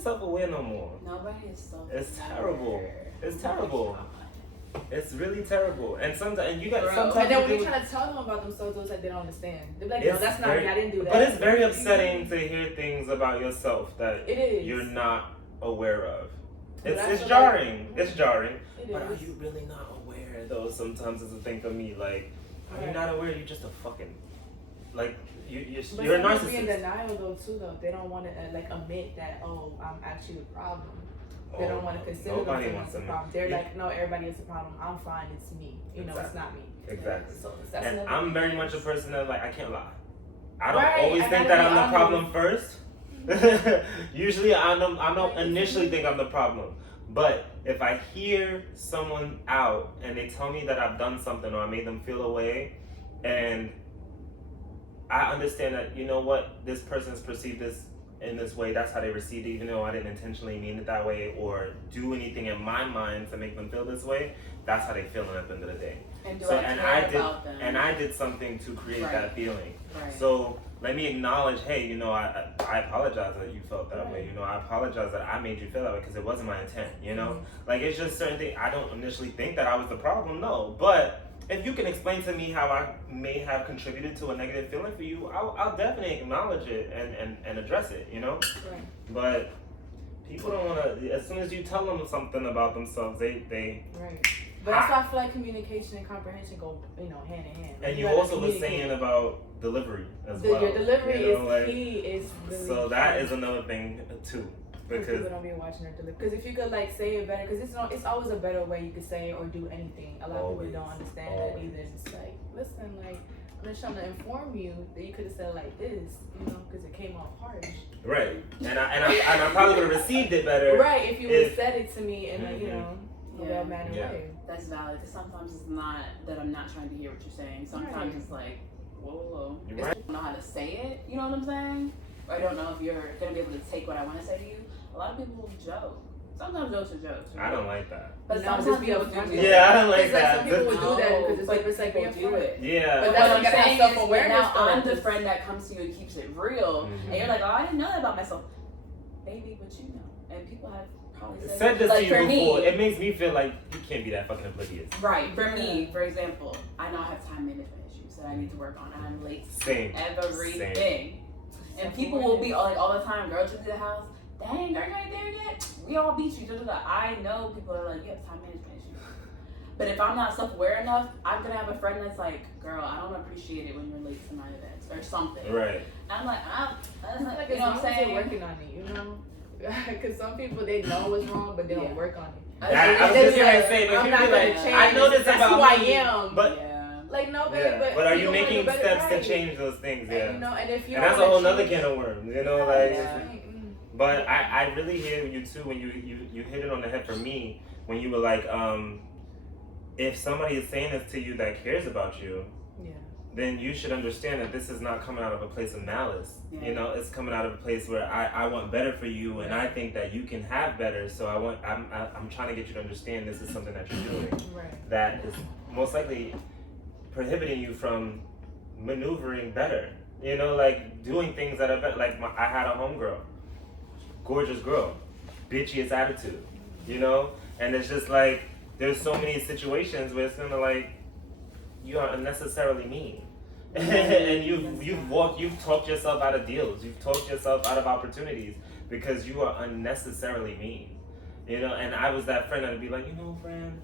Nobody's self-aware no more. Nobody is self-aware. It's terrible. It's terrible. It's really terrible. And sometimes you got sometimes. And then when you try to tell them about themselves, it's like they don't understand. They're like, no, that's not me. I didn't do that. But it's very upsetting to hear things about yourself that you're not aware of. It's jarring. It's jarring. But are you really not aware though? Sometimes it's a thing for me. Like, are you not aware? You're just a fucking like you're a narcissist. Be in denial though too though. They don't want to like admit that I'm actually the problem. They don't want to consider themselves a problem. They're like, no, everybody is a problem. I'm fine. It's me. You know, it's not me. Exactly. So and I'm very much a person that like I can't lie. I don't always think that I'm the problem first. Usually I don't initially think I'm the problem. But if I hear someone out and they tell me that I've done something or I made them feel a way, and I understand that, you know what, this person's perceived this in this way, that's how they received it, even though I didn't intentionally mean it that way or do anything in my mind to make them feel this way, that's how they feel at the end of the day. And I did something to create that feeling. Right. So let me acknowledge, hey, you know, I apologize that you felt that way. You know, I apologize that I made you feel that way because it wasn't my intent, you know? Like, it's just certain things. I don't initially think that I was the problem, no. But if you can explain to me how I may have contributed to a negative feeling for you, I'll definitely acknowledge it and address it, you know? Right. But people don't want to, as soon as you tell them something about themselves, they Right. But that's why I feel like communication and comprehension go, you know, hand in hand. And you also were saying about delivery as well. Your delivery is key. Is really so that is another thing too. Because people don't be watching their delivery. Because if you could like say it better, because it's always a better way you could say it or do anything. A lot of people don't understand that either. It's like, listen, like I'm just trying to inform you that you could have said it like this, you know, because it came off harsh. Right. And I probably would have received it better. Right. If you would have said it to me in a, you know, a well-mannered way. That's valid. Because sometimes it's not that I'm not trying to hear what you're saying. Sometimes it's like, whoa. I don't know how to say it. You know what I'm saying? Or I don't know if you're gonna be able to take what I want to say to you. A lot of people will joke. Sometimes jokes are jokes. Right? I don't like that. But sometimes people do. Yeah, I don't like that. Some people would do that because it's like people do it. Yeah. But that's what I'm saying is now I'm the friend that comes to you and keeps it real, and you're like, oh, I didn't know that about myself, baby, but you know, and people have. Said this to you before. It makes me feel like you can't be that fucking oblivious. Right. For me, for example, I now have time management issues that I need to work on. I'm late. Everything. And people will be like all the time, girl, you to the house. Dang, girl, you ain't there yet? We all beat you. I know people are like, you have time management issues. But if I'm not self-aware enough, I'm gonna have a friend that's like, girl, I don't appreciate it when you're late to my events or something. Right. I'm like, you know what I'm saying? You're working on it, you know. Because some people, they know what's wrong, but they don't work on it. I was just gonna say, but people be like, I know this about who I am. But like, no, baby, but are you making steps to change those things? Yeah. And, you know, and if you and that's a whole nother can of worms, you know, like. But I really hear you too when you hit it on the head for me when you were like, if somebody is saying this to you that cares about you, then you should understand that this is not coming out of a place of malice. Yeah. You know, it's coming out of a place where I want better for you, and I think that you can have better. So I'm trying to get you to understand this is something that you're doing that is most likely prohibiting you from maneuvering better. You know, like doing things that are better. Like I had a homegirl, gorgeous girl, bitchiest attitude. You know, and it's just like there's so many situations where it's gonna like. You are unnecessarily mean, and you've talked yourself out of deals. You've talked yourself out of opportunities because you are unnecessarily mean. You know, and I was that friend that'd be like, you know, friend,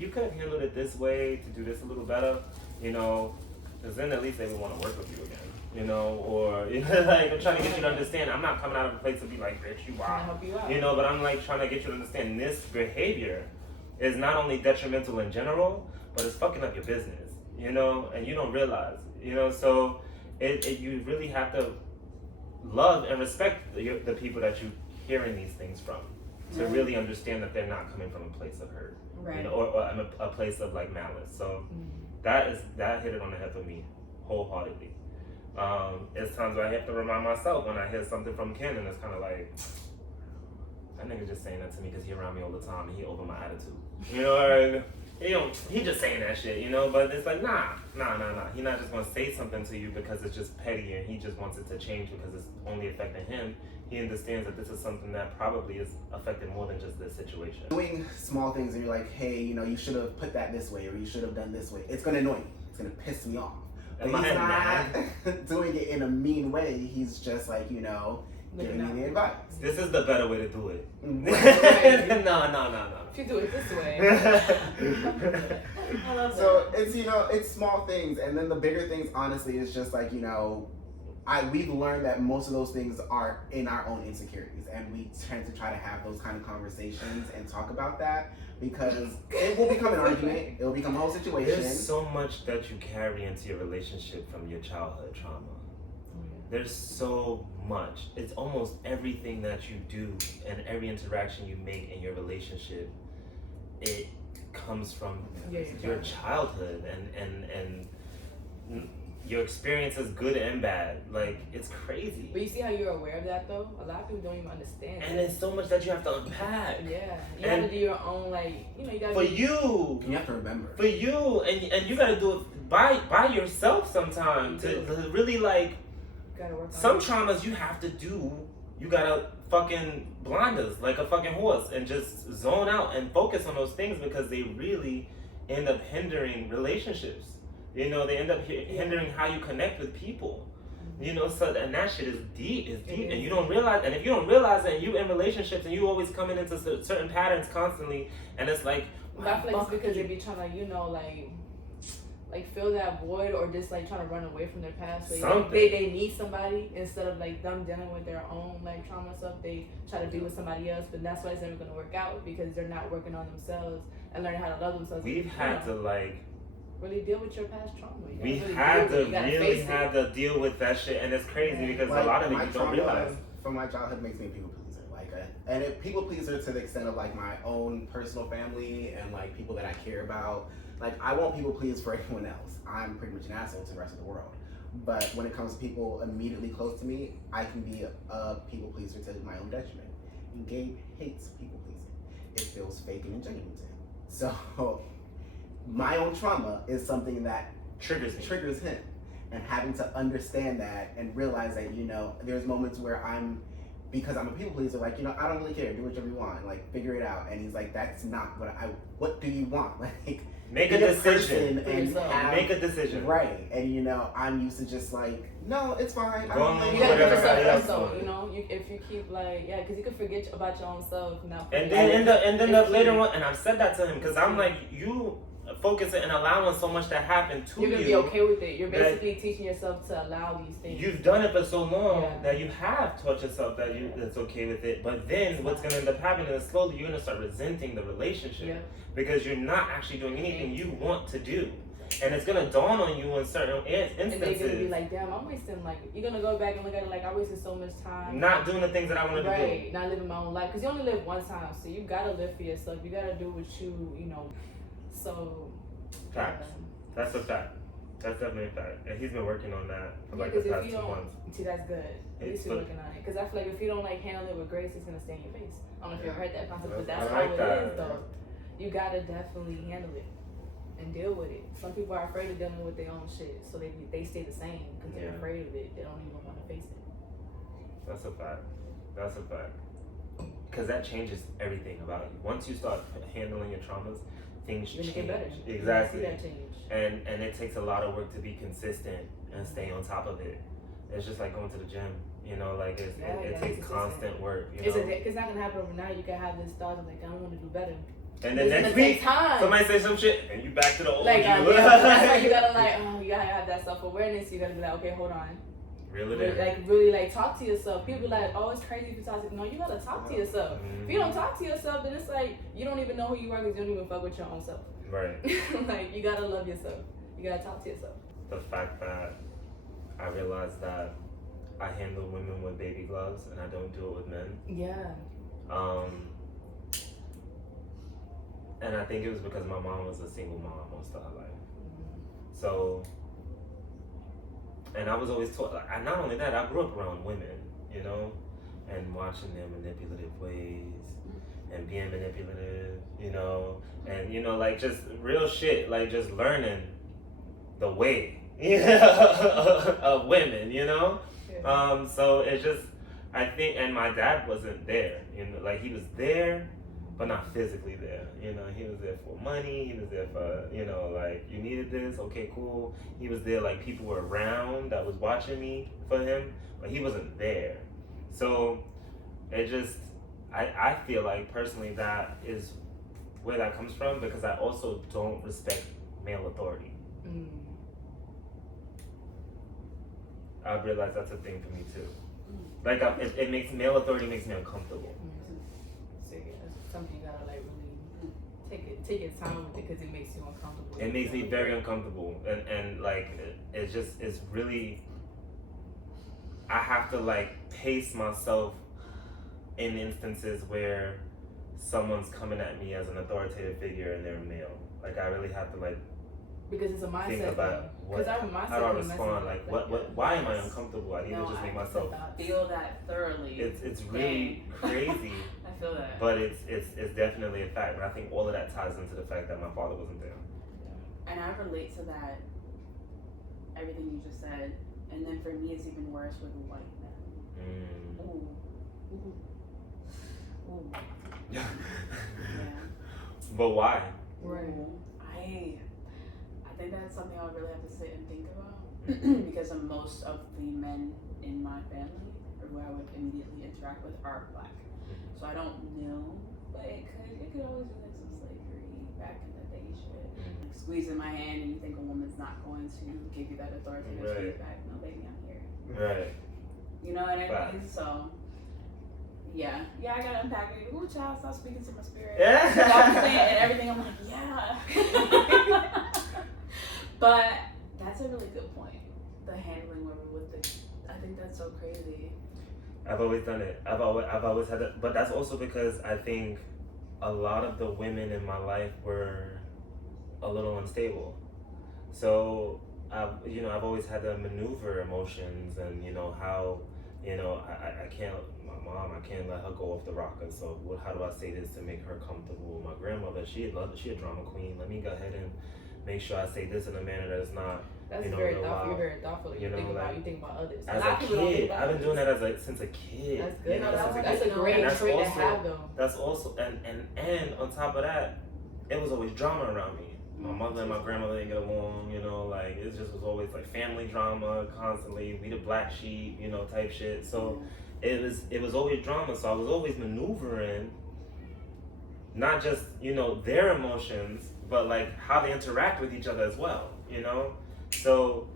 you could have handled it this way to do this a little better. You know, because then at least they would want to work with you again. You know, or you know, like I'm trying to get you to understand. I'm not coming out of a place to be like, bitch, you wow. You know, but I'm like trying to get you to understand this behavior is not only detrimental in general, but it's fucking up your business. You know, and you don't realize, you know, so you really have to love and respect the people that you're hearing these things from to really understand that they're not coming from a place of hurt, you know, or a place of like malice. So that hit it on the head for me wholeheartedly. It's times where I have to remind myself when I hear something from Ken and it's kind of like, that nigga just saying that to me because he around me all the time and he over my attitude, you know, he just saying that shit, but it's like, nah. He's not just gonna say something to you because it's just petty and he just wants it to change because it's only affecting him. He understands that this is something that probably is affecting more than just this situation. Doing small things and you're like, hey, you should have put that this way or you should have done this way. It's gonna annoy me. It's gonna piss me off. But he's not doing it in a mean way. He's just like, giving me the advice. This is the better way to do it. No. If you do it this way. I love So it's it's small things, and then the bigger things honestly is just like we've learned that most of those things are in our own insecurities, and we tend to try to have those kind of conversations and talk about that because it will become an argument. It will become a whole situation. There's so much that you carry into your relationship from your childhood trauma. There's so much. It's almost everything that you do and every interaction you make in your relationship, it comes from your childhood and your experiences, good and bad. Like, it's crazy. But you see how you're aware of that though? A lot of people don't even understand. And it's so much that you have to unpack. Yeah. You have to do your own, you gotta you have to remember. For you. And you gotta do it by yourself sometimes to really some traumas you have to do, you gotta fucking blinders like a fucking horse and just zone out and focus on those things because they really end up hindering relationships. They end up hindering how you connect with people. So and that shit is deep, and you don't realize. And if you don't realize that, and you in relationships and you always coming into certain patterns constantly, and it's like, I feel like it's because they be trying to, fill that void or just trying to run away from their past. They need somebody instead of them dealing with their own trauma stuff. They try to be with somebody else, but that's why it's never going to work out because they're not working on themselves and learning how to love themselves. We've had to really deal with your past trauma. We had to deal with that shit, and it's crazy because a lot of it you don't realize. From my childhood makes me a people pleaser, and a people pleaser to the extent of my own personal family and people that I care about. I won't people please for anyone else. I'm pretty much an asshole to the rest of the world. But when it comes to people immediately close to me, I can be a people pleaser to my own detriment. And Gabe hates people pleasing. It feels fake and ingenuine to him. So my own trauma is something that triggers him. And having to understand that and realize that, there's moments where because I'm a people pleaser, I don't really care, do whatever you want, figure it out. And he's like, that's not what do you want? Make a decision. Make a decision. Right. And I'm used to just no, it's fine. You gotta give yourself so, if you keep because you can forget about your own self now. And then end up later on, and I've said that to him because I'm you focusing and allowing so much to happen to you. You're gonna be okay with it. You're basically teaching yourself to allow these things. You've done it for so long that you have taught yourself that's okay with it. But then what's gonna end up happening is slowly you're gonna start resenting the relationship because you're not actually doing anything you want to do. And it's gonna dawn on you in certain instances. And they're gonna be like, damn, I'm wasting you're gonna go back and look at it I wasted so much time. Not doing the things that I want to do. Right, not living my own life. Because you only live one time, so you gotta live for yourself. You gotta do what so. Facts. That's a fact. That's definitely a fact. And he's been working on that for the past 2 months. See, that's good. At least you're working on it. Because I feel if you don't handle it with grace, it's gonna stay in your face. I don't know if you ever heard that concept, but that's how it is though. You gotta definitely handle it and deal with it. Some people are afraid of dealing with their own shit, so they stay the same because they're afraid of it. They don't even want to face it. That's a fact. Because that changes everything about you. Once you start handling your traumas, things change. Get better. Exactly. You see that change. And it takes a lot of work to be consistent and stay on top of it. It's just like going to the gym. It takes constant work. It's not gonna happen overnight. You can have this thought of I want to do better. And then next week, somebody say some shit, and you back to the old you. That's why you gotta you gotta have that self-awareness. You gotta be okay, hold on. Reel it in. Really talk to yourself. People be oh, it's crazy if you talk to no, you gotta talk to yourself. Mm-hmm. If you don't talk to yourself, then it's you don't even know who you are because you don't even fuck with your own self. Right. You gotta love yourself. You gotta talk to yourself. The fact that I realized that I handle women with baby gloves and I don't do it with men. Yeah. And I think it was because my mom was a single mom most of her life. So, and I was always taught, not only that, I grew up around women, and watching their manipulative ways and being manipulative, And you know, like just real shit, like just learning the way of women, you know. So it's just, I think, and my dad wasn't there, you know, like he was there, but not physically there. You know, he was there for money. He was there for, you know, like you needed this, okay, cool. He was there, like people were around that was watching me for him, but he wasn't there. So it just, I feel like personally that is where that comes from, because I also don't respect male authority. I realize that's a thing for me too. Like it makes male authority makes me uncomfortable. So yeah, that's something you gotta like really take your time with it, because it makes you uncomfortable. It makes me very uncomfortable, and like it's really, I have to like pace myself in instances where someone's coming at me as an authoritative figure and they're male. Like I really have to like, because it's a mindset. think about how do I respond? Like why am I uncomfortable? I need to just make myself feel that thoroughly. It's really crazy. I feel that. But it's definitely a fact. And I think all of that ties into the fact that my father wasn't there. And I relate to that, everything you just said. And then for me, it's even worse with white men. Ooh. Yeah. Yeah. But why? Right. I think that's something I would really have to sit and think about because of most of the men in my family, or who I would immediately interact with, are black. So I don't know, but it could always be like some slavery back in the day shit. Like squeezing my hand and you think a woman's not going to give you that authoritative feedback. No, baby, I'm here. Right. You know what I mean? So yeah, I gotta unpack it. Ooh, child, stop speaking to my spirit. Yeah. And everything, I'm like, yeah. But that's a really good point. The handling women with the, I think that's so crazy. I've always done it. I've always had it, but that's also because I think a lot of the women in my life were a little unstable. So I've always had to maneuver emotions, and how, I can't. Mom, I can't let her go off the rocker. So how do I say this to make her comfortable? My grandmother, she a drama queen. Let me go ahead and make sure I say this in a manner that is not. That's very thoughtful. You're very thoughtful. You think about others. As a kid, I've been doing that since a kid. That's good. That's a great trait to have, though. That's also and on top of that, it was always drama around me. My mother and my grandmother didn't get along, like it just was always like family drama constantly. We the black sheep, type shit. So it was always drama. So I was always maneuvering, not just their emotions, but like how they interact with each other as well. So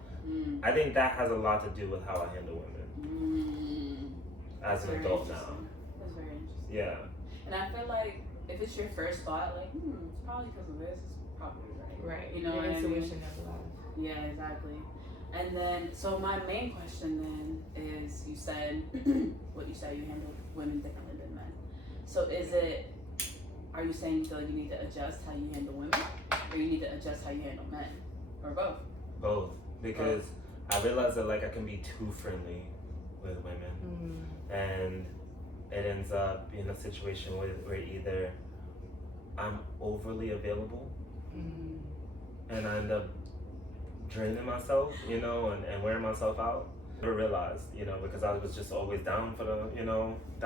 I think that has a lot to do with how I handle women as an adult now. That's very interesting. Yeah. And I feel like if it's your first thought, like it's probably because of this. It's probably right. Right. You know what intuition I mean? has a lot. Yeah, exactly. And then, so my main question then is, you said what you said, you handle women differently than men. So are you saying you feel like you need to adjust how you handle women, or you need to adjust how you handle men, or both? Both, because I realize that like I can be too friendly with women, and it ends up in a situation where either I'm overly available, and I end up draining myself, and wearing myself out. I realized, because I was just always down for the,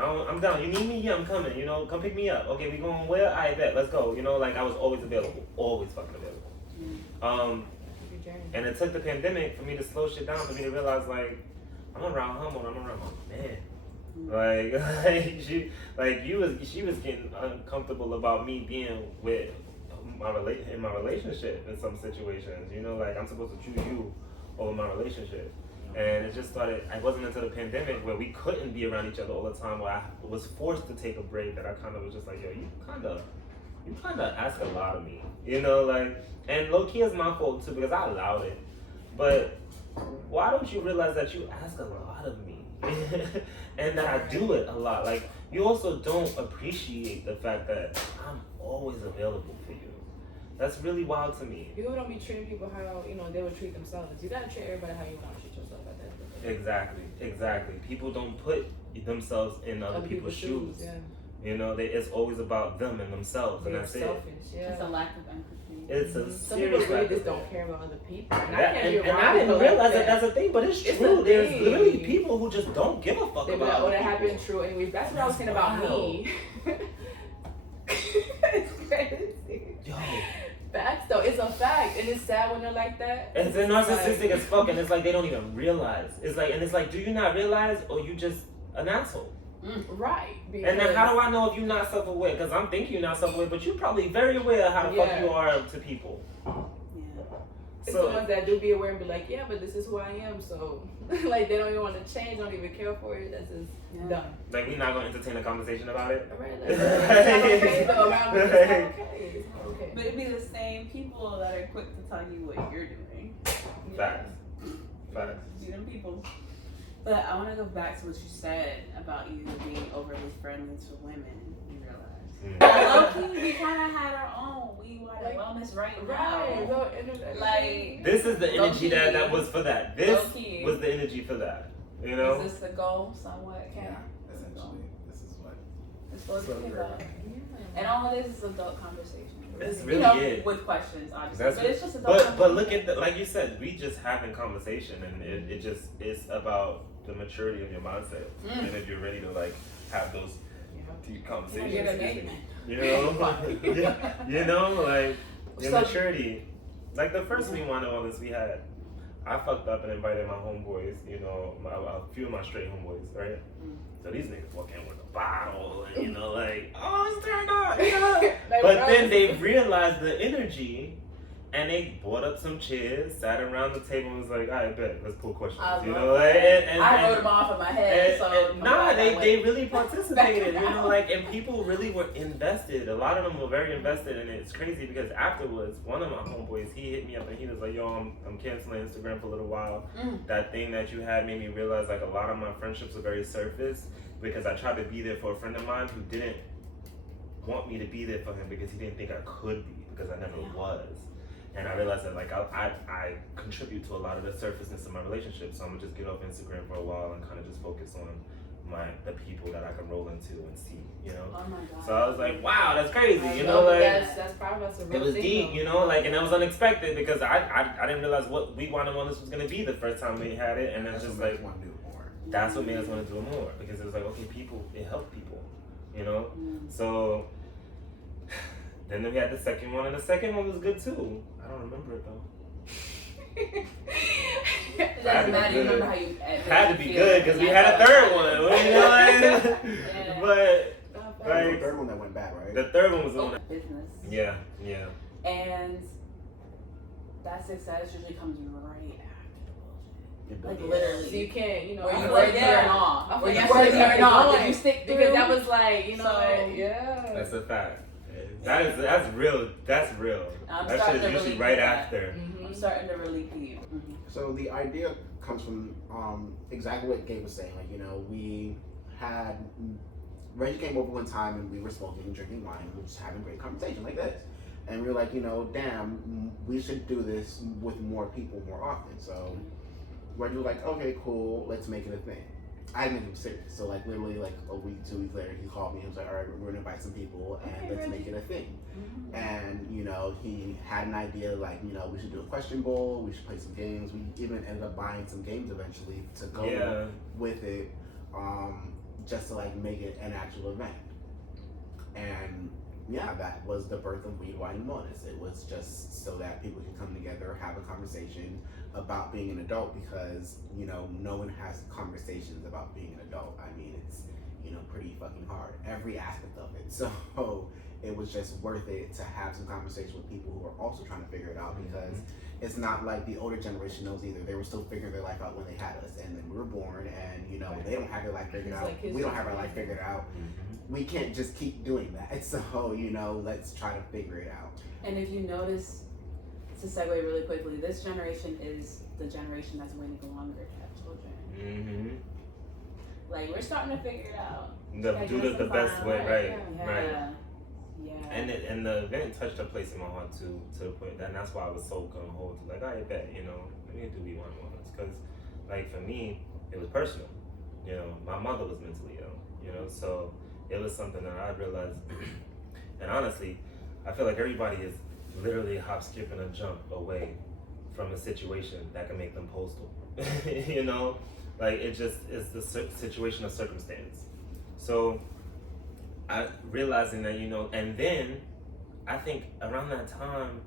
I'm down. You need me? Yeah, I'm coming. Come pick me up. Okay, we going where? I bet. Let's go. Like I was always available, always fucking available. And it took the pandemic for me to slow shit down, for me to realize like I'm around her more than I'm around my man. She was getting uncomfortable about me being with in my relationship in some situations. Like I'm supposed to choose you over my relationship. And it just started, it wasn't until the pandemic where we couldn't be around each other all the time, where I was forced to take a break, that I kind of was just like, yo, you kind of ask a lot of me, and low key is my fault too, because I allowed it. But why don't you realize that you ask a lot of me and that I do it a lot? Like, you also don't appreciate the fact that I'm always available for you. That's really wild to me. People don't be treating people how, they would treat themselves. You gotta treat everybody how you want to treat yourself at that. Exactly. People don't put themselves in other people's shoes. Yeah. You know, it's always about them and themselves, and that's selfish, it. It's a lack of empathy. It's a Some serious people really lack just of don't care about other people. And I didn't realize that that's a thing, but it's true. There's literally people who just don't give a fuck They be about like, oh, that people. happened, true. Anyways, that's what I was saying about me. It's crazy. Yo. Facts though, it's a fact, and it's sad when they're like that. And they're narcissistic as fuck, and it's like they don't even realize. It's like, do you not realize, or you just an asshole? Right. And then how do I know if you're not self-aware? Because I'm thinking you're not self-aware, but you're probably very aware of how the fuck you are to people. It's the ones that do be aware and be like, yeah, but this is who I am, so like they don't even want to change, don't even care for it. That's just done. Like we're not gonna entertain a conversation about it. Right, like, it's not okay though. Around me, it's not okay. It's not okay. But it'd be the same people that are quick to tell you what you're doing. Facts. Facts. See them people. But I want to go back to what you said about you being overly friendly to women. You realize, low-key, we kind of had our own. We want a wellness right now. Like this is the energy that was for that. This low-key. was the energy for that. You know. Is this the goal, somewhat? Yeah, essentially, this is what. It's what it's about. And all it is adult conversation. That's really it. With questions, obviously. That's but it's just adult conversation. But look at like you said, we just having conversation, and it just it's about the maturity of your mindset, and if you're ready to like have those deep conversations, you know, like your maturity. Like the first we wanted all this, we had. I fucked up and invited my homeboys, you know, a few of my straight homeboys, right? So these niggas walk in with a bottle and, you know, like, oh, it's turned on, you know? But then they realized the energy and they brought up some chairs, sat around the table and was like, all right, bet, let's pull questions, you know? Like, I wrote them off in my head, they really participated, you know, like, and people really were invested. A lot of them were very invested, and it's crazy because afterwards, one of my homeboys, he hit me up and he was like, yo, I'm canceling Instagram for a little while. That thing that you had made me realize, like, a lot of my friendships are very surface because I tried to be there for a friend of mine who didn't want me to be there for him because he didn't think I could be because I never was. And I realized that like I contribute to a lot of the surfaceness of my relationship, so I'm gonna just get off Instagram for a while and kind of just focus on the people that I can roll into and see, you know. Oh my God. So I was like, wow, that's crazy, you know, like that's probably a real it was thing, deep, though. you know, like, and it was unexpected because I didn't realize what we wanted on this was gonna be the first time we had it, and then just like that's what made us want to do it more because it was like, okay, people, it helped people, you know. So then we had the second one, and the second one was good too. I don't remember it though. It doesn't matter. You remember how you had to be good because we had a third one. You know, like, but like the third one that went bad, right? The third one was the one. Business. Yeah. And that success usually comes right after. Like literally, so you can't, you know, where you were there and all. Where you were there and all. Did you stick through? Because that was like, you know, so, yeah. That's a fact. That's real. That's real. That shit is usually right after. I'm starting to really peep. So the idea comes from exactly what Gabe was saying. Like, you know, Reggie came over one time and we were smoking and drinking wine. And we were just having great conversation like this. And we were like, you know, damn, we should do this with more people more often. So Reggie was like, okay, cool, let's make it a thing. I didn't think he was serious. So like literally like a week, 2 weeks later, he called me and was like, all right, we're gonna invite some people and let's make it a thing. And you know, he had an idea like, you know, we should do a question bowl, we should play some games. We even ended up buying some games eventually to go with it, just to like make it an actual event. And yeah, that was the birth of Weed, Wine, and Wellness. It was just so that people can come together, have a conversation about being an adult because, you know, no one has conversations about being an adult. I mean, it's, you know, pretty fucking hard, every aspect of it. So it was just worth it to have some conversation with people who are also trying to figure it out because it's not like the older generation knows either. They were still figuring their life out when they had us, and then we were born, and, you know, they don't have their life figured out. Like we don't have our life figured out. We can't just keep doing that. So, you know, let's try to figure it out. And if you notice, to segue really quickly, this generation is the generation that's waiting longer to have children. Like, we're starting to figure it out. Do the best way, right? Yeah. And the event touched a place in my heart too, to the point that, and that's why I was so gung ho to like, I bet, you know, let me do we want because, like, for me, it was personal. You know, my mother was mentally ill. You know, so it was something that I realized. And honestly, I feel like everybody is literally hop, skip, and a jump away from a situation that can make them postal. You know, like it just is the situation of circumstance. So I realizing that, you know, and then I think around that time,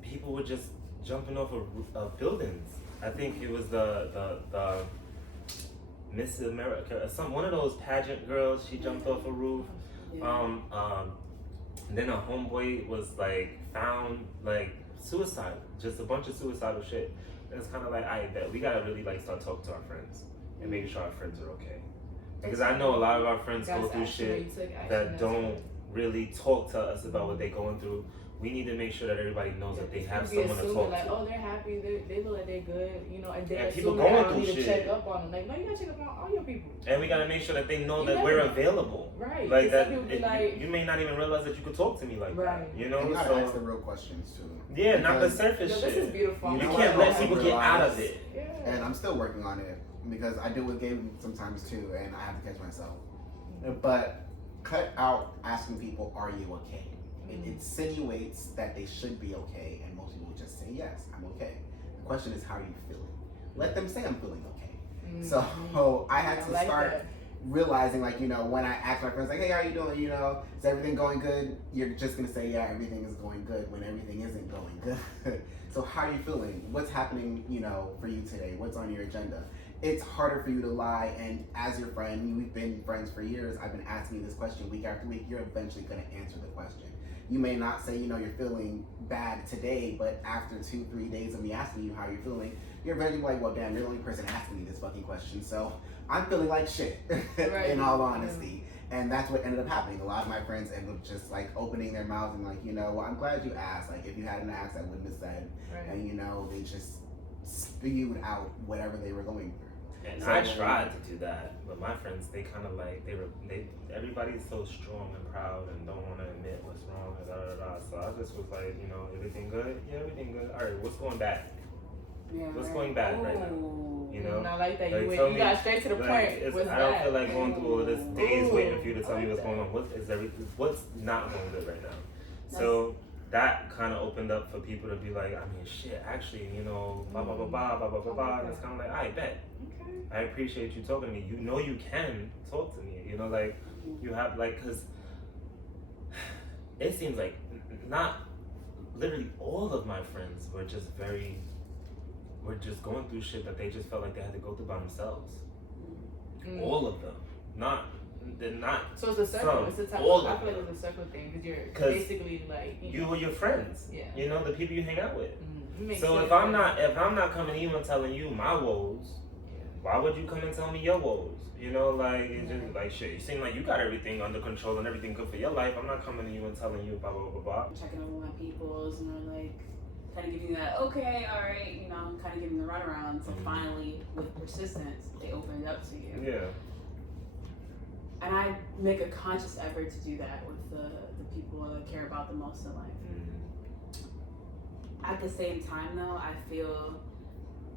people were just jumping off of buildings. I think it was the Miss America, one of those pageant girls. She jumped off a roof. Yeah. Then a homeboy was like found like suicide, just a bunch of suicidal shit. And it's kind of like, I bet we gotta really like start talking to our friends and making sure our friends are okay. Because I know a lot of our friends go through shit that don't really talk to us about what they're going through. We need to make sure that everybody knows that they have someone to talk like, to. oh, they're happy, they look like they're good, you know, and then people going through need shit. to check up on them. Like, no, you gotta check up on all your people. And we gotta make sure that they know that we're available. Right. Like that, you may not even realize that you could talk to me like that. You know, and you gotta ask the real questions too. Yeah, not the surface shit. This is beautiful. You can't let people get out of it. Yeah. And I'm still working on it because I deal with gaming sometimes too, and I have to catch myself. But cut out asking people, "Are you okay?" It insinuates that they should be okay, and most people just say, "Yes, I'm okay." The question is, how are you feeling? Let them say I'm feeling okay. So I had to start realizing, like, you know, when I ask my friends, like, "Hey, how are you doing? You know, is everything going good?" You're just gonna say, "Yeah, everything is going good," when everything isn't going good. So how are you feeling? What's happening, you know, for you today? What's on your agenda? It's harder for you to lie, and as your friend, we've been friends for years, I've been asking you this question week after week, you're eventually gonna answer the question. You may not say, you know, you're feeling bad today, but after 2-3 days of me asking you how you're feeling, you're very like, well, damn, you're the only person asking me this fucking question, so I'm feeling like shit, in all honesty. And that's what ended up happening. A lot of my friends ended up just like opening their mouths and like, you know, well, I'm glad you asked. Like, if you hadn't asked, I wouldn't have said. And, you know, they just spewed out whatever they were going through. And so, I tried to do that, but my friends, they kind of like, everybody's so strong and proud and don't want to admit what's wrong, and So I just was like, you know, everything good? Yeah, everything good. All right, what's going bad? Yeah, what's going bad right now? You know, not like that. Like, You got straight to the point. I don't feel like going through all this days waiting for you to tell me what's going on. What's not going good right now? So that kind of opened up for people to be like, I mean, shit, actually, you know, blah blah blah blah blah blah blah blah. And it's kind of like, I bet. Okay. I appreciate you talking to me. You know, you can talk to me. You know, like you have because it seems like not literally all of my friends were just going through shit that they just felt like they had to go through by themselves. All of them, not. So it's a circle. It's a type. I feel like it's a circle thing because you're basically like you or your friends. Yeah. You know, the people you hang out with. So sense, if I'm not coming to you and telling you my woes, why would you come and tell me your woes? You know, like it's just like shit. You seem like you got everything under control and everything good for your life. I'm not coming to you and telling you blah blah blah blah. Checking over my peoples and they're like kind of giving you that okay, all right, you know, kind of giving the runaround. So finally, with persistence, they open it up to you. Yeah. And I make a conscious effort to do that with the people that I care about the most in life. At the same time, though, I feel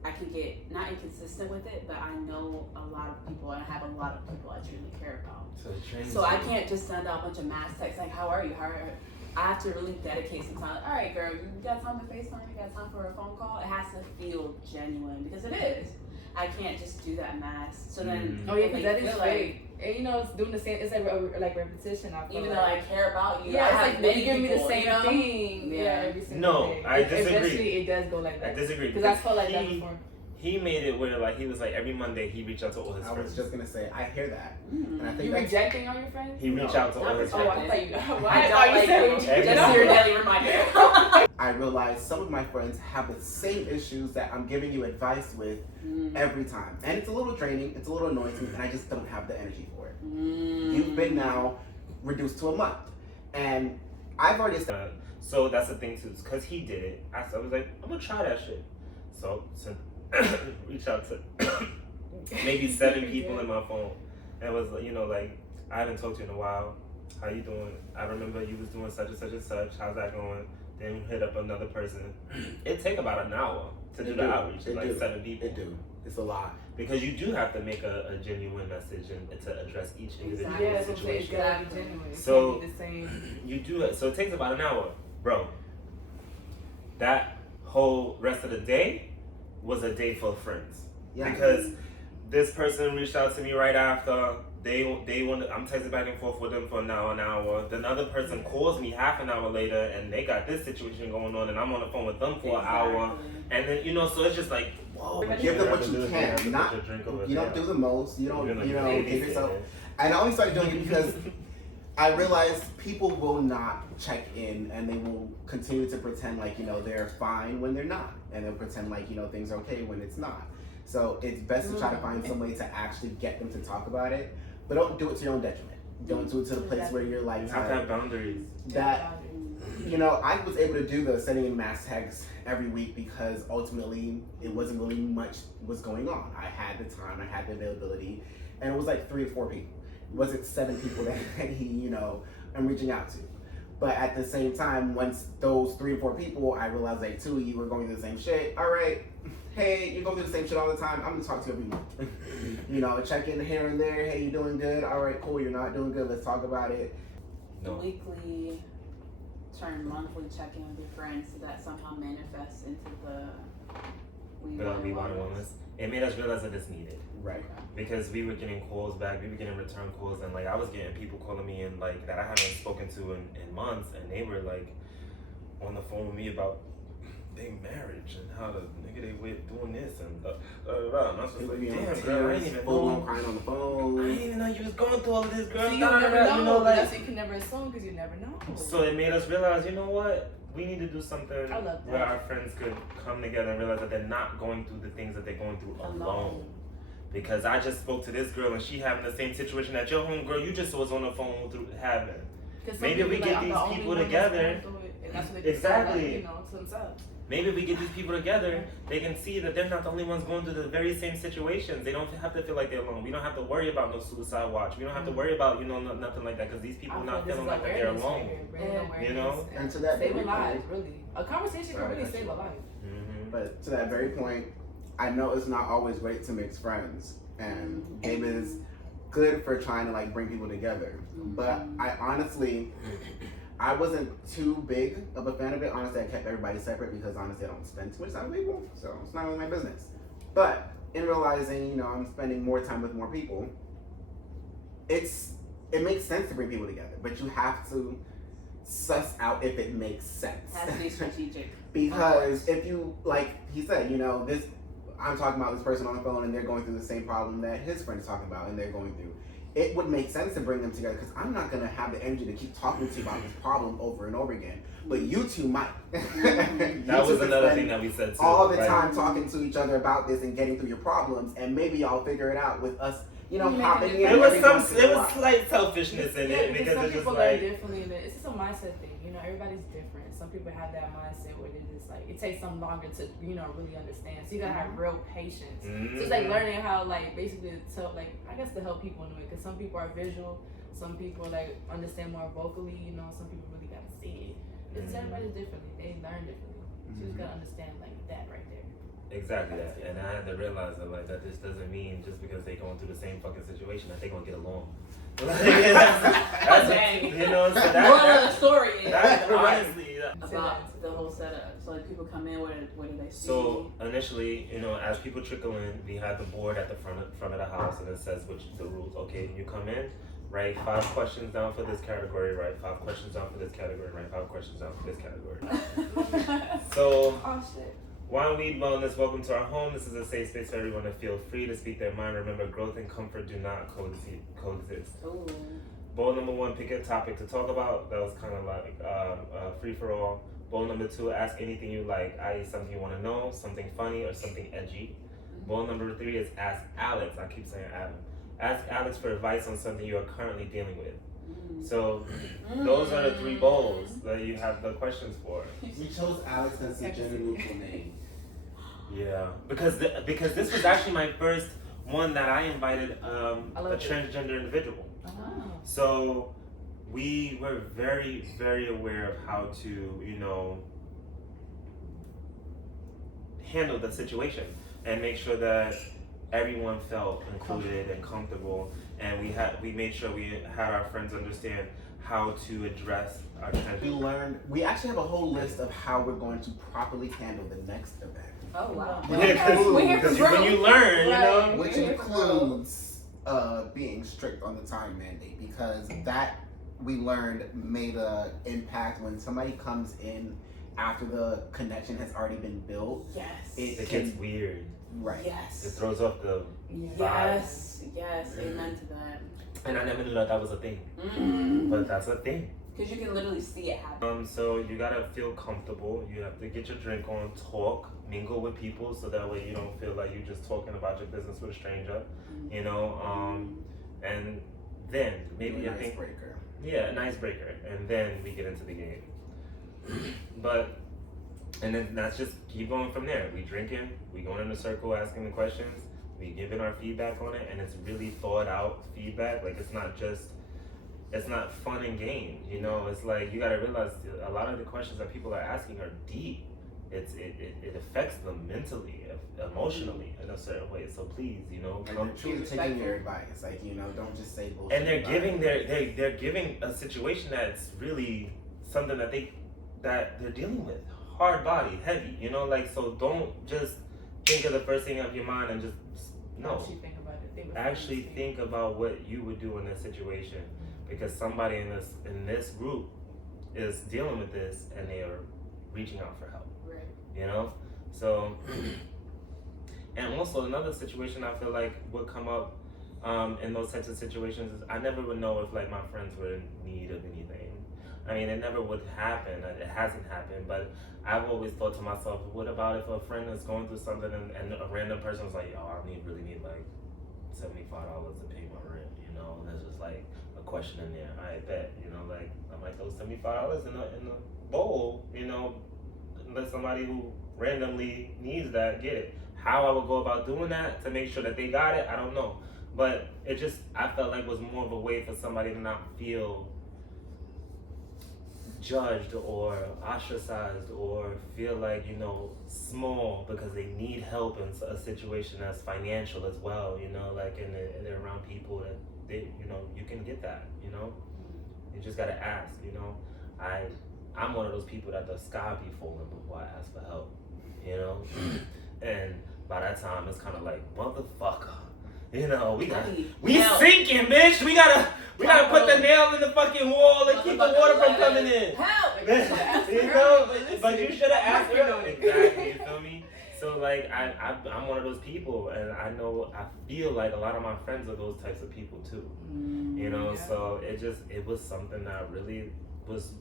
I can get not inconsistent with it, but I know a lot of people and I have a lot of people I truly care about. So I can't just send out a bunch of mass texts like, how are you? I have to really dedicate some time. All right, girl, you got time to FaceTime? You got time for a phone call? It has to feel genuine because it is. I can't just do that mass. So then, because that is fake. And you know, it's doing the same. It's like repetition. Even though I care about you, yeah, I it's like you give me the same thing. Yeah, every single day. I disagree. Eventually, it does go like that. I disagree because I felt like that before. He made it where like he was like every Monday he reached out to all his friends. I was just gonna say I hear that, and I think you rejecting all your friends. He reached out to all his friends. Oh, I thought you. Why are you saying just your daily reminder? I realize some of my friends have the same issues that I'm giving you advice with every time, and it's a little draining, it's a little annoying to me, and I just don't have the energy for it. You've been now reduced to a month, and I've already said. So that's the thing too, because he did it. I was like, I'm gonna try that shit. So reach out to maybe 7 people in my phone, and it was you know like I haven't talked to you in a while. How you doing? I remember you was doing such and such and such. How's that going? Then hit up another person. It take about an hour to do the outreach. Like 7 people. It do. It's a lot. Because you do have to make a genuine message and to address each individual Yeah, situation. it's gotta be genuine. It So can't be the same. you do it. So it takes about an hour, bro. That whole rest of the day was a day full of friends. Yeah. Because this person reached out to me right after. They want. I'm texting back and forth with them for an hour. Then another person calls me half an hour later, and they got this situation going on, and I'm on the phone with them for an hour. And then so it's just like, whoa. Give them what you can. Not you don't do the most. You don't give yourself. And I only started doing it because I realized people will not check in, and they will continue to pretend like they're fine when they're not, and they'll pretend like things are okay when it's not. So it's best to try to find some way to actually get them to talk about it, but don't do it to your own detriment. Don't do it to the place where you're like, you have to have boundaries. That I was able to do the sending in mass texts every week because ultimately it wasn't really much was going on. I had the time, I had the availability, and it was like 3 or 4 people. It wasn't 7 people that I'm reaching out to. But at the same time, once those 3 or 4 people, I realized like 2 of you were going through the same shit. All right, hey, you go through the same shit all the time. I'm gonna talk to you every month. Check in here and there. Hey, you doing good? All right, cool. You're not doing good. Let's talk about it. The weekly turn monthly check-in with your friends, so that somehow manifests into the we want wellness. It made us realize that it's needed. Right. Because we were getting calls back, we were getting return calls, and like I was getting people calling me and like that I haven't spoken to in months, and they were like on the phone with me about their marriage and how the nigga they were doing this and and I was just like, damn girl, I didn't even know. Crying on the phone. I didn't even know you was going through all of this, girl. So you never know, that's what you can never assume because you never know. So it made us realize, you know what? We need to do something I love that. where our friends could come together and realize that they're not going through the things that they're going through alone. Because I just spoke to this girl and she having the same situation that your homegirl you just was on the phone through having. Maybe we get these people together. Exactly. To themselves. Maybe if we get these people together, they can see that they're not the only ones going through the very same situations. They don't have to feel like they're alone. We don't have to worry about no suicide watch. We don't have to worry about, nothing like that because these people are not feeling like they're alone. And to that save a life, really. A conversation can really save a life. Mm-hmm. But to that very point, I know it's not always great to mix friends. And Gabe is good for trying to like bring people together. But I wasn't too big of a fan of it. Honestly, I kept everybody separate because honestly I don't spend too much time with people, so it's not really my business. But in realizing, I'm spending more time with more people, it makes sense to bring people together, but you have to suss out if it makes sense. It has to be strategic. Because if you, like he said, I'm talking about this person on the phone and they're going through the same problem that his friend is talking about and they're going through. It would make sense to bring them together because I'm not going to have the energy to keep talking to you about this problem over and over again. But you two might. That was another thing that we said too. All the time talking to each other about this and getting through your problems, and maybe y'all figure it out with us, hopping in. There was slight selfishness in it because some it's just people like. learn differently. It's just a mindset thing. Everybody's different. Some people have that mindset where they just like it takes them longer to really understand. So you gotta have real patience. Mm-hmm. So it's like learning how basically to help people in a way because some people are visual, some people understand more vocally. Some people really gotta see it. It's everybody's differently. They learn differently. So you just gotta understand that right there. Exactly that, and I had to realize that this doesn't mean just because they going through the same fucking situation that they gonna get along. That's dang. So that's the story is honestly about the whole setup. So people come in, what do they see? So initially, as people trickle in, we have the board at the front of the house, and it says the rules. Okay, you come in, write 5 questions down for this category, write 5 questions down for this category, write 5 questions down for this category. So. Oh shit. Wine, Weed, Wellness, welcome to our home. This is a safe space for everyone to feel free to speak their mind. Remember, growth and comfort do not coexist. Ooh. Bowl number 1, pick a topic to talk about. That was kind of like free for all. Bowl number 2, ask anything you like, i.e. something you want to know, something funny, or something edgy. Bowl number 3 is ask Alex. I keep saying Adam. Ask Alex for advice on something you are currently dealing with. So those are the 3 bowls that you have the questions for. We chose Alex as a gender neutral name. Yeah, because this was actually my first one that I invited a transgender individual. Oh. So we were very, very aware of how to, handle the situation and make sure that everyone felt included and comfortable, and we made sure we had our friends understand how to address our tension. We actually have a whole list of how we're going to properly handle the next event. Oh wow. Because when you learn, you know, which includes being strict on the time mandate, because that we learned made an impact when somebody comes in after the connection has already been built. Yes. It gets weird. Right. Yes. It throws off the vibe. Yes. Amen to that. And I never knew that was a thing. But that's a thing. Because you can literally see it happen. So you gotta feel comfortable. You have to get your drink on, talk, mingle with people, so that way you don't feel like you're just talking about your business with a stranger. You know, and then maybe an icebreaker. Yeah, an icebreaker, and then we get into the game. And then that's just keep going from there. We drinking, we going in a circle asking the questions, we giving our feedback on it, and it's really thought out feedback. Like it's not fun and games, you know. It's like you gotta realize a lot of the questions that people are asking are deep. It affects them mentally, emotionally in a certain way. So please, you know, they're truly taking your advice. Like, you know, don't just say bullshit. And they're giving a situation that's really something that they're dealing with. Hard body, heavy, you know, like, so don't just think of the first thing of your mind and just actually think about what you would do in this situation, because somebody in this group is dealing with this and they are reaching out for help. Right. You know? So and also another situation I feel like would come up in those types of situations is I never would know if like my friends were in need of anything. I mean, it never would happen. It hasn't happened, but I've always thought to myself, what about if a friend is going through something and a random person was like, yo, I really need like $75 to pay my rent, you know? And there's just like a question in there. I bet, you know, like I might throw $75 in the bowl, you know, let somebody who randomly needs that get it. How I would go about doing that to make sure that they got it, I don't know. But it just, I felt like it was more of a way for somebody to not feel judged or ostracized or feel like, you know, small because they need help in a situation that's financial as well, you know, like, and they're around people that they, you know, you can get that, you know. You just gotta ask, you know. I'm one of those people that the sky be falling before I ask for help, you know. And by that time it's kind of like, motherfucker, you know, we sinking, bitch. We gotta put the nail in the fucking wall and keep the water from coming in. Help! You know, but you should have asked her. Exactly, you feel me? So like I'm one of those people, and I feel like a lot of my friends are those types of people too. You know, yeah. So it was something that really was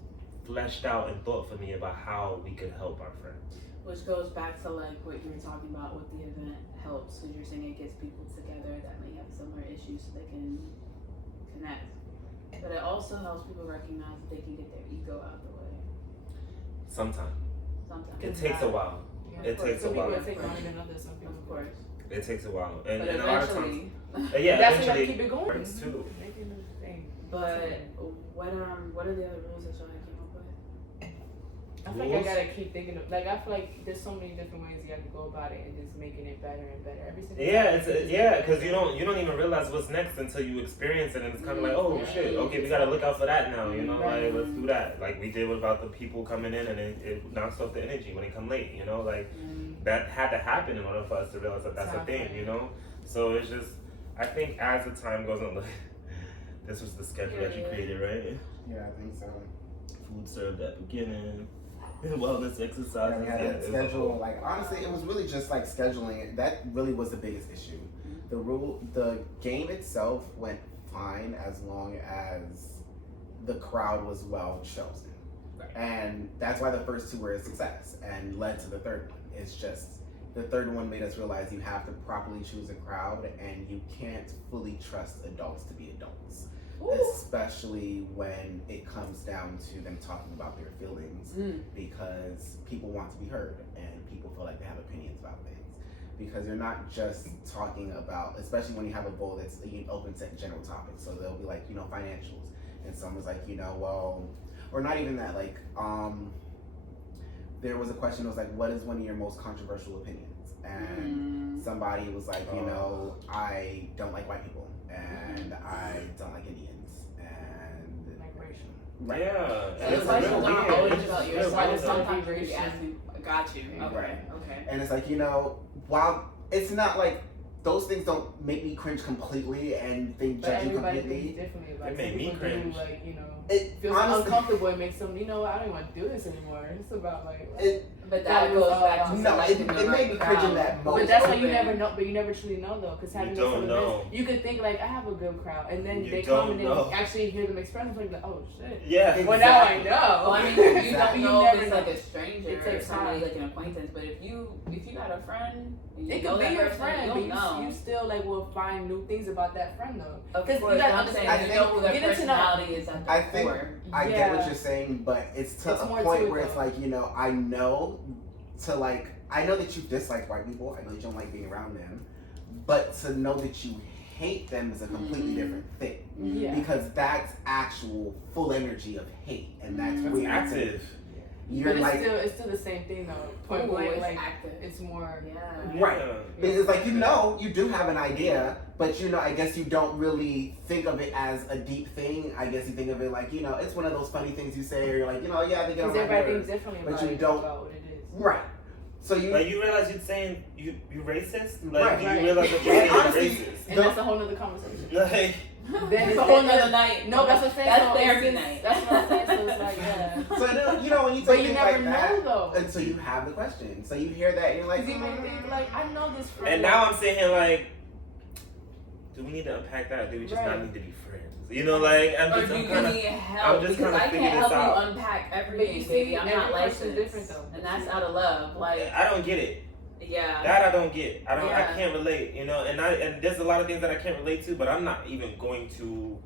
fleshed out and thought for me about how we could help our friends. Which goes back to like what you were talking about with the event helps, because you're saying it gets people together that may have similar issues so they can connect. But it also helps people recognize that they can get their ego out the way. Sometimes. It takes a while. Yeah, it takes a while. Some people take longer than others, some people, of course. It takes a while. And but a lot of times. Yeah, that's what keep it going. Friends too. But what are the other rules that y'all came up with? I feel like I gotta keep thinking of, like, I feel like there's so many different ways you have to go about it and just making it better and better every single time. Because you don't even realize what's next until you experience it, and it's kind of like, oh shit, okay, we gotta look out for that now, you know, like let's do that, like we did about the people coming in, and it knocks off the energy when they come late, you know, like that had to happen in order for us to realize that that's a thing, you know. So it's just, I think as the time goes on, like, this was the schedule that you created, right? Yeah, I think so. Food served at beginning. Wellness exercise. Yeah, we had that schedule. Like, honestly, it was really just like scheduling. That really was the biggest issue. The game itself went fine as long as the crowd was well chosen. Right. And that's why the first two were a success and led to the third one. It's just the third one made us realize you have to properly choose a crowd, and you can't fully trust adults to be adults. Ooh. Especially when it comes down to them talking about their feelings, because people want to be heard and people feel like they have opinions about things, because you're not just talking about, especially when you have a bowl that's open to general topics. So they'll be like, you know, financials, and someone's like, you know, well, or not even that, like there was a question that was like, what is one of your most controversial opinions? and somebody was like, you know, I don't like white people, and I don't like Indians, and like racial. Right. Yeah. So the questions aren't always about It's yourself. real Sometimes weird. you're just asking, got you. Okay. Right. Okay. And it's like, you know, while it's not like those things don't make me cringe completely and think But judge you everybody completely. thinks differently about It made some me people cringe. do, like, you know, It feels honestly, uncomfortable. It makes them, you know, I don't want to do this anymore. It's about like, it, But That that was goes back to no, selecting the it right made me cringe in crowd. that moment. but that's why you Open. never know. But you never truly know though, because having don't some of know. this, you could think like I have a good crowd, and then You they don't come and then know. you actually hear them express themselves, like, oh shit. Yeah. Well, now I Exactly. know. Well, I mean, you Exactly. don't know You if never it's know. like a stranger It or takes somebody time. like an acquaintance. But if you got a friend, and you It know could be that your person, friend, you but don't know. you still like will find new things about that friend though. Of 'Cause course, you gotta I'm saying understand, you know who their getting to know- personality is at the I think core. I get Yeah. what you're saying, but it's to It's a more point to it, where it's though. like, you know, I know that you dislike white people. I know that you don't like being around them, but to know that you hate them is a completely different thing. Yeah. Because that's actual full energy of hate, and that's It's where active. you're But like, it's still the same thing though. Point Ooh, blank, it's like active. it's more. Yeah. right. Yeah. But it's like, you know, you do have an idea, but you know, I guess you don't really think of it as a deep thing. I guess you think of it like, you know, it's one of those funny things you say, or you're like, you know, yeah, they get on Because my everybody nerves. thinks differently But about, you it, don't- about what it is. Right. So you Like you realize you're saying you racist? Like Right, do right. you realize that you're And saying honestly, racist? And that's a whole nother conversation. Like Then It's a whole nother night. No, that's what I'm saying. That's so it's therapy just- night. That's what I'm saying. So it's like, yeah. So you know when you But take you things never like know that though. until you have the question. So you hear that and you're like, Because you may think like, I know this friend. and now I'm sitting here like, do we need to unpack that? Or do we just not Right. need to be friends? You know, like I'm Or just do I'm you kind of need help? just Because kinda I figure can't this help out. you unpack But you everything, see, baby. I'm every not person's licensed. different, though. And that's out of love. Like, I don't get it. yeah. That I don't get. I Yeah. can't relate. You know, and there's a lot of things that I can't relate to, but I'm not even going to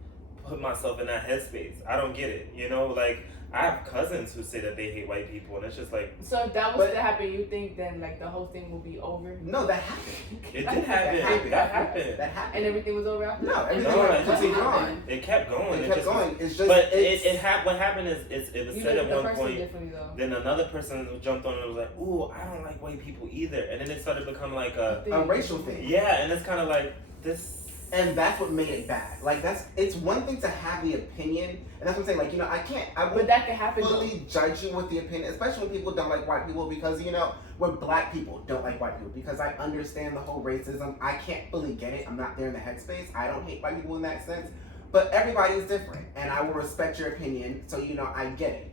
put myself in that headspace. I don't get it. You know, like I have cousins who say that they hate white people, and it's just like So if that was But- to happen, you think then like the whole thing will be over no, that happened. it did happen. That happened. That happened. and everything was over after? No, that? everything No, went it just continued happened. on. It kept going. It kept just going. It's just But it's, what happened is it was You said look at at the one person point. differently though. Then another person jumped on it and was like, "Ooh, I don't like white people either." And then it started to become like a racial thing. yeah, and it's kind of like this. And that's what made it bad. Like it's one thing to have the opinion, and that's what I'm saying. Like, you know, I But won't that could happen. though. fully judge you with the opinion, especially when people don't like white people, because you know when black people don't like white people, because I understand the whole racism. I can't fully get it. I'm not there in the headspace. I don't hate white people in that sense, but everybody is different, and I will respect your opinion. So you know, I get it.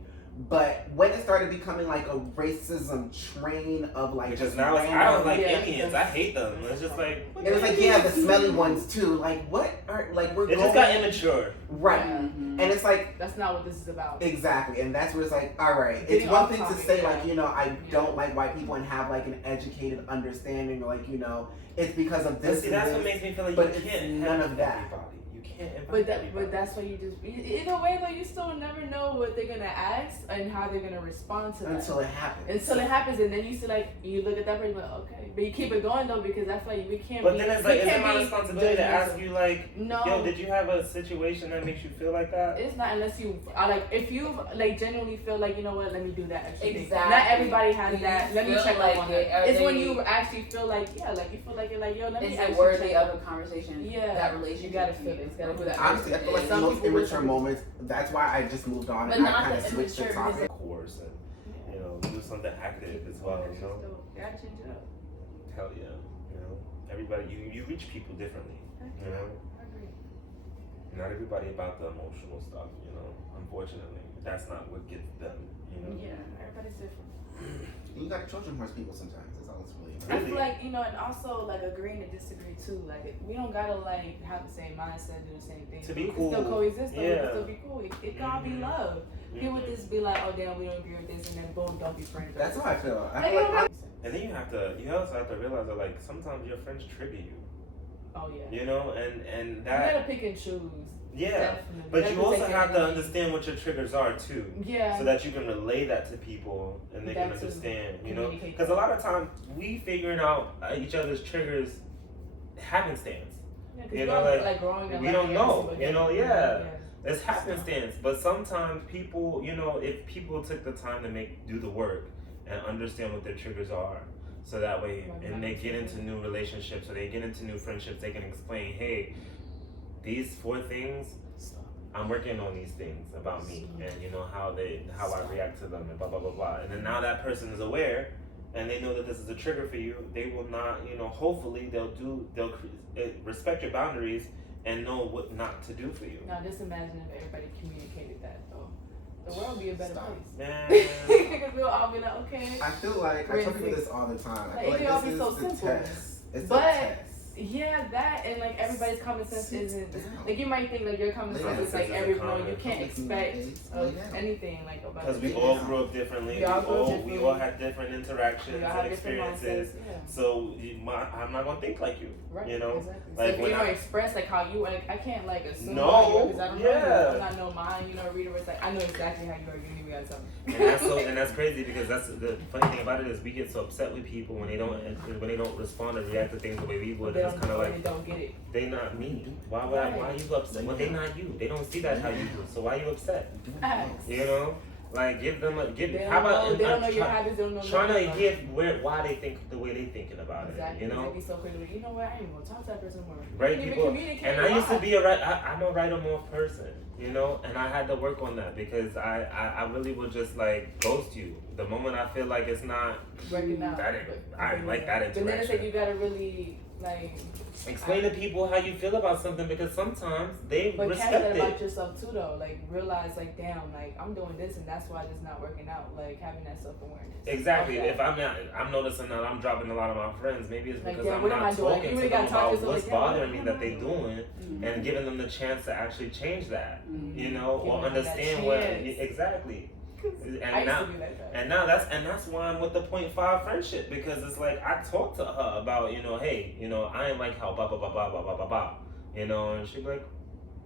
But when it started becoming like a racism train of like Because just now it's, I random- don't like Yeah. Indians. I hate them. It's just like It was like, yeah, the smelly ones too. Like, what are like we're it going just got immature. right, Mhm. and it's like That's not what this is about. exactly, and that's where it's like, all right, it's Getting one off thing to topic, say yeah. like, you know, I Yeah. don't like white people and have like an educated understanding, or like, you know, it's because of But this. see, and that's this. what makes me feel like But you it's can't none have of that. everybody. You can't invite everybody. But that's why you just either way though, you still never know what they're gonna ask and how they're gonna respond to that. until it happens. Until it happens, and then you see like you look at that person, like okay, but you keep it going though because I feel like we can't. But be, then it's we like, is it can't my be responsibility to ask judgmental. you like, No, yo, did you have a situation that makes you feel like that? it's not unless you like if you like genuinely feel like you know what, let me do that extra thing. Exactly. Not everybody has Do you that. Let me feel check like up on it? that. Are It's when they- you actually feel like like you feel like you're like yo, let me. Is it actually worthy check of up. a conversation? Yeah. That relationship. You gotta to feel it. It's gotta Who be- that Honestly, I person feel like is. the Some most people immature will- moments. That's why I just moved on But and I not kind of the switched the immature, topic. because Course and you know, do something active as well. You know, You gotta change it up. hell yeah. You know, everybody you reach people differently. You know, I agree. not everybody about the emotional stuff. You know, unfortunately, that's not what gets them. You know. Yeah, everybody's different. You got to children horse people sometimes. That's all it's really. I Really? feel like, you know, and also like agreeing to disagree too. Like we don't gotta like have the same mindset, do the same thing. To be we cool. can still coexist. Though. We Yeah. can still be cool. It gotta be Mhm. love. People Mhm. just be like, oh damn, we don't agree with this, and then boom, don't be friends. That's how I feel. I Like, feel you don't like have- And then you also have to realize that like sometimes your friends trigger you. Oh yeah. You know, and You that gotta pick and choose. yeah. Definitely. But gotta you also protect your have to energy. understand what your triggers are too. Yeah. So that you can relay that to people and they can That too. understand, you know? Communicate Because a lot of times we figuring out each other's triggers happenstance. Yeah, 'cause you you know, know, like, growing up, we don't like, know, every you know, single yeah. day. It's happenstance. But sometimes people, you know, if people took the time to do the work and understand what their triggers are, So that way, and they get into new relationships or they get into new friendships, they can explain, hey, these 4 things, I'm working on these things about me, and you know how I react to them, and blah blah blah blah. And then now that person is aware, and they know that this is a trigger for you. They will not, you know. Hopefully, they'll respect your boundaries and know what not to do for you. Now, just imagine if everybody communicated that, though. The world would be a better place. Man. Because we'll all be like, okay. I feel like I tell people this all the time. I feel Like, like this is so the simple. test. It's But- a test. Yeah, that and like everybody's common sense isn't like you might think like your common sense is like Sense everyone. isn't You can't expect of anything like about. Because we all grew up differently. We all had different interactions and experiences. So I'm not gonna think like you. Right. You know. Exactly. Like so if when you don't I- express like how you like, I can't like assume No, how you are because I don't know you. yeah. I'm not know mine. You know, reader was like I know exactly how you are. You ain't even gotta tell me. And that's crazy because that's the funny thing about it is we get so upset with people when they don't respond or react to things the way we would. They It's kind of like they don't get it. they not me. Why are you upset? Well, they not you. They don't see that how you do. So why you upset? Facts. You know, like give them a give. They How don't about know, they don't know your habits. They don't know trying to nothing about hear why they think the way they thinking about Exactly. it. You know. They'd be so quick. Like, you know what? I ain't even gonna talk to that person more. Right, You people, can't even communicate. and I used to Why? be I'm a write 'em off person, you know, and I had to work on that because I really would just like ghost you the moment I feel like it's not Working out. I ain't like that But then it's like interaction. you gotta really like Explain to people how you feel about something because sometimes they but catch respect that about it. yourself too though. Like realize like damn, like I'm doing this and that's why it's not working out. Like having that self awareness. Exactly. If I'm noticing that I'm dropping a lot of my friends, maybe it's Like, because yeah, I'm what am I not doing? talking You to really them gotta talk to about yourself, what's like, yeah, bothering what me am that I they doing? doing and giving them the chance to actually change that. You know, Giving or them that understand what chance. exactly. I used to be like that. And that's why I'm with the 0.5 friendship because it's like I talked to her about, you know, hey, you know, I ain't like how blah blah blah blah blah blah blah blah, you know, and she'd be like,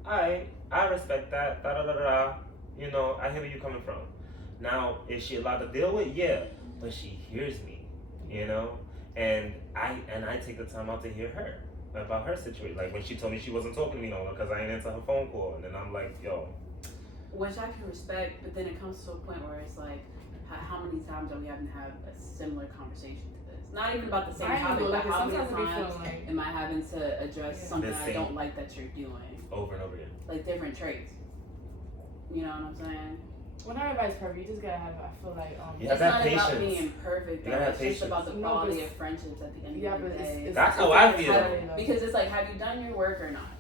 I respect that, da da da da, you know, I hear where you're coming from. Now, is she allowed to deal with? Yeah, but she hears me, you know, and I take the time out to hear her about her situation. Like when she told me she wasn't talking to me no more because I ain't answer her phone call, and then I'm like, yo. Which I can respect, but then it comes to a point where it's like, how many times are we having to have a similar conversation to this? Not even about the same topic, but how many times am I having to address something I don't like that you're doing? Over and over again. Like different traits. You know what I'm saying? Well, not everybody's perfect. You just gotta have, I feel like, it's not about being perfect, though. It's just about the quality of friendships at the end of the day. That's how I feel. Because it's like, have you done your work or not?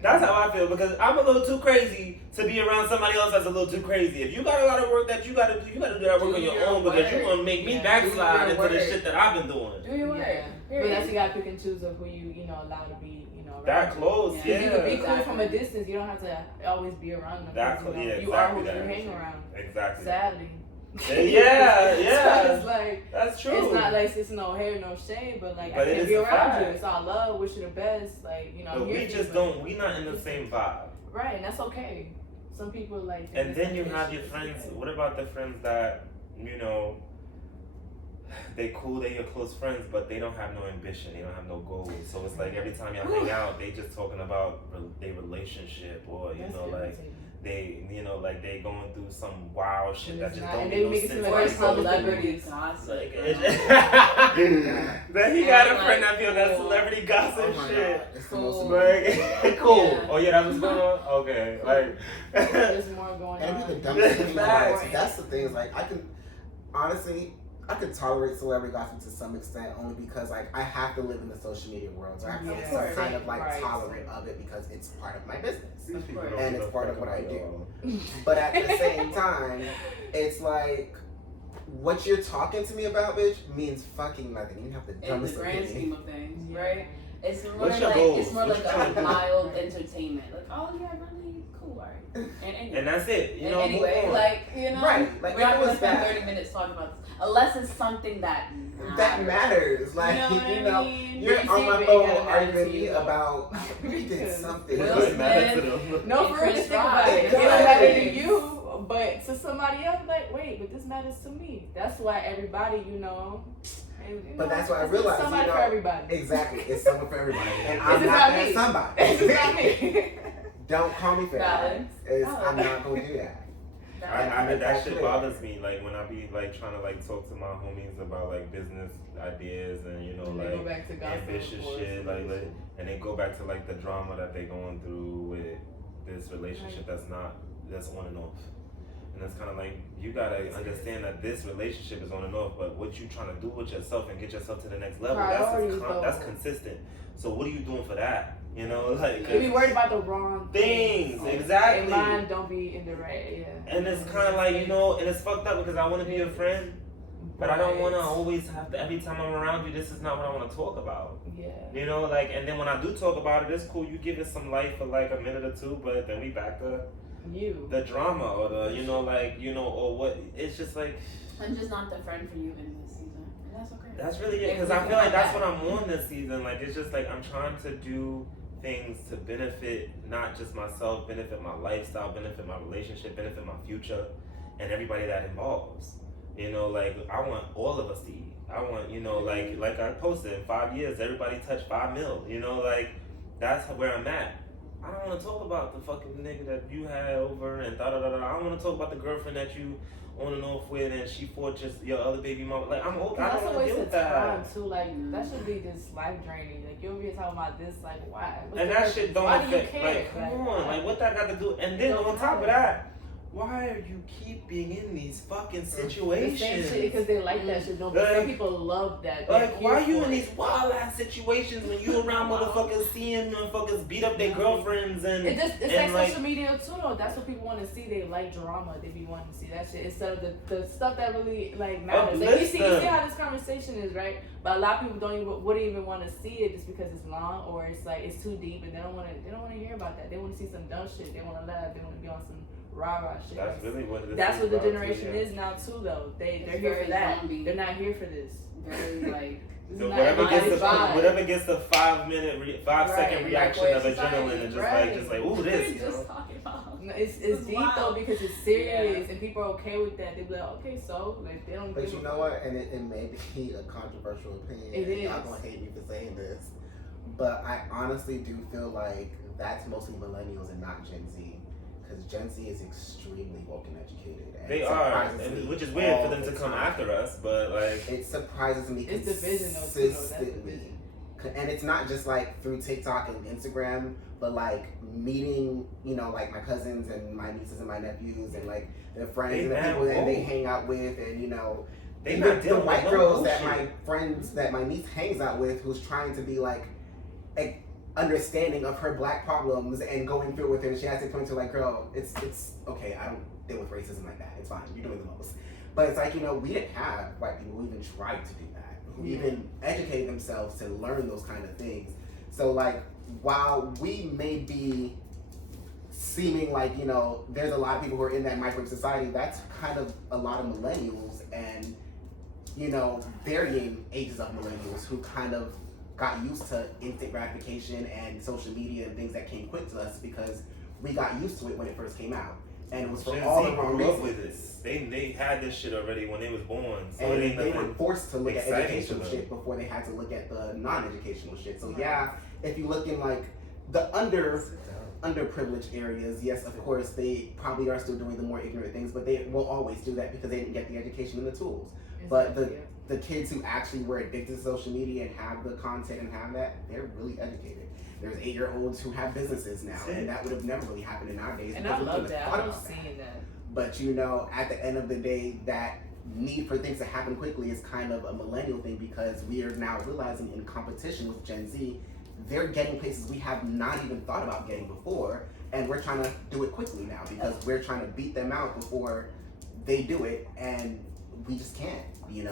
That's how I feel because I'm a little too crazy to be around somebody else that's a little too crazy. If you got a lot of work that you gotta do that work on your own because you're gonna make me backslide into the shit that I've been doing. Do your work. But that's you gotta pick and choose of who you allow to be, that close, yeah. You can be cool from a distance. You don't have to always be around them. That close, you are who you hang around. Exactly. Sadly. Yeah. So it's like that's true. It's not like it's no hair, no shame, but like I can't be around you. It's all love, wish you the best. Like But we just don't. We not in the same vibe. Right, and that's okay. Some people like. And then you have your friends. What about the friends that they cool, they your close friends, but they don't have no ambition, they don't have no goals. So it's like every time y'all hang out, they just talking about their relationship or they like they going through some wild shit that just don't make no sense. Or celebrity gossip. Then he got a friend that feel that celebrity gossip shit. It's the most cool. Yeah. Oh yeah, that's what's going on. Okay, like there's more going on. And the dumbest thing about it, that's the thing. Is like I could tolerate celebrity gossip to some extent only because like I have to live in the social media world, so I have to be some kind of like tolerant of it because it's part of my business and it's part of what I do. But at the same time, it's like what you're talking to me about, bitch, means fucking nothing. You have the dumbest opinion. In the grand scheme of things, right? It's more What's like a mild entertainment. Like, oh yeah, really cool, alright. And that's it. You know, anyway, like right? Like we're not gonna spend 30 minutes talking about this unless it's something that matters. Like you're on my phone arguing with me about we did something. No, for real, think about it. It don't matter to you, but to somebody else, like, wait, but this matters to me. That's why everybody, But that's why I realized, somebody for everybody. Exactly, it's someone for everybody, and I'm not not that somebody. This is not me. Don't call me fat. I'm not going to do that. that shit bothers me. Like when I be like trying to like talk to my homies about like business ideas and like ambitious shit, like and they go back to like the drama that they going through with this relationship that's on and off. And it's kind of like, you gotta understand that this relationship is on and off, but what you trying to do with yourself and get yourself to the next level, that's consistent. So what are you doing for that? Like you be worried about the wrong things. Exactly. And mine don't be in the right. Yeah. And it's kind of like, and it's fucked up because I want to be a friend, but I don't want to always have to. Every time I'm around you, this is not what I want to talk about. Yeah. Like, and then when I do talk about it, it's cool. You give it some life for like a minute or two, but then we back to the drama or or what. It's just like, I'm just not the friend for you in this season, and that's okay. That's really it, because I feel like that's what I'm on this season. Like, it's just like I'm trying to do things to benefit not just myself, benefit my lifestyle, benefit my relationship, benefit my future, and everybody that involves. Like I want all of us to eat. I want, like I posted, in 5 years, everybody touched 5 mil. Like that's where I'm at. I don't want to talk about the fucking nigga that you had over and da da da da. I don't want to talk about the girlfriend that you on and off with and she fought just your other baby mama. Like I'm old. I don't want to deal with that. That's a waste of time too. Like that should be just life draining. Like you'll be talking about this. Like why? And that shit don't affect. Like come on. Like what that got to do? And then on top of that, why are you keep being in these fucking situations? The same shit because they like that shit. But some people love that. Like why are you in these wild ass situations when you around motherfuckers seeing motherfuckers beat up their girlfriends and it's like social media too though. That's what people want to see. They like drama. They be wanting to see that shit instead of the stuff that really like matters. Like, you see how this conversation is, right? But a lot of people wouldn't even want to see it just because it's long or it's like it's too deep and they don't want to hear about that. They want to see some dumb shit. They want to laugh. They want to be on some rah shit. That's really what it is. That's what the generation is now too though. They're here for that. Zombie. They're not here for this. Very like so whatever gets the 5 second reaction of adrenaline and just like ooh this. Talking about. It's deep though because it's serious and people are okay with that. They be like okay so like they don't. But you know what? And it may be a controversial opinion. It is. Y'all gonna hate me for saying this, but I honestly do feel like that's mostly millennials and not Gen Z. Because Gen Z is extremely woke and educated. And they are, which is weird for them to come after us, but like... It surprises me it's consistently. the vision. And it's not just like through TikTok and Instagram, but like meeting, like my cousins and my nieces and my nephews and like their friends and the people that they hang out with and, they the white girls that my niece hangs out with who's trying to be like understanding of her black problems and going through with it. And she has to point to like, girl, it's okay. I don't deal with racism like that. It's fine. You're doing the most. But it's like, we didn't have white people who even tried to do that, who even educated themselves to learn those kind of things. So like, while we may be seeming like, there's a lot of people who are in that microwave society, that's kind of a lot of millennials and, varying ages of millennials who kind of got used to instant gratification and social media and things that came quick to us because we got used to it when it first came out. And it was for all the wrong reasons. With this. They had this shit already when they was born. So and they were forced to look at educational shit before they had to look at the non-educational shit. So yeah, if you look in like the underprivileged areas, yes, of course, they probably are still doing the more ignorant things, but they will always do that because they didn't get the education and the tools. But the kids who actually were addicted to social media and have the content and have that, they're really educated. There's 8-year-olds who have businesses now, and that would have never really happened in our days. And I love that. I love seeing that. But at the end of the day, that need for things to happen quickly is kind of a millennial thing because we are now realizing in competition with Gen Z, they're getting places we have not even thought about getting before, and we're trying to do it quickly now because we're trying to beat them out before they do it, and we just can't,